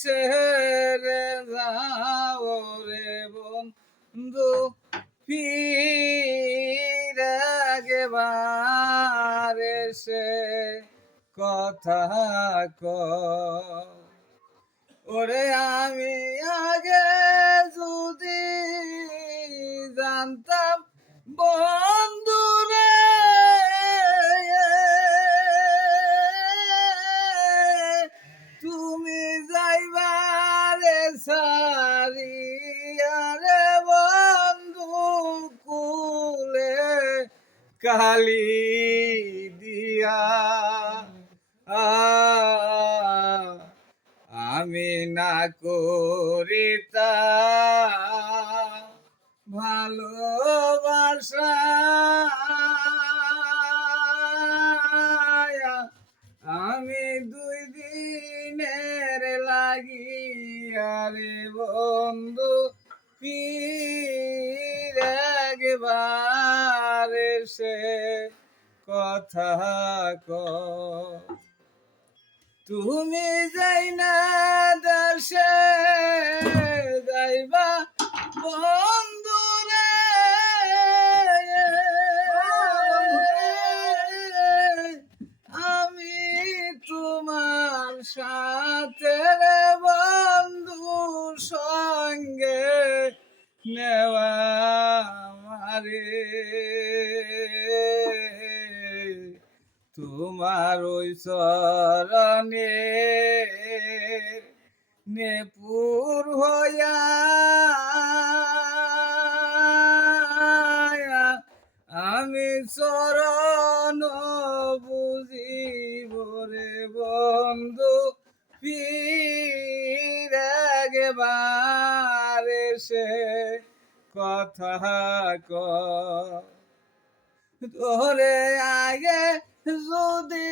ছেড়ে যাও রে বন্ধু ফিরে একবার এসে কথা কও। ওরে আমি আগে যদি জানতাম বন্ধুরে তুমি যাইবারে সারিয়া রে বন্ধু কুলে কালি দিয়া আমি না করিতা ভালোবাসা আমি 2 দিনের লাগিয়া রে বন্ধু ফিরে একবার এসে কথা কও। তুমি যাই না দেশে যাইবা বন্ধুরে আমি তোমার সাথে রে বন্ধু সঙ্গে নেওয়া মারে তোমার ওই চরণে নেপুর হইয়া আমি চরণ বুঝিব রে বন্ধু ফিরে একবার এসে কথা কও। তোরে আগে যদি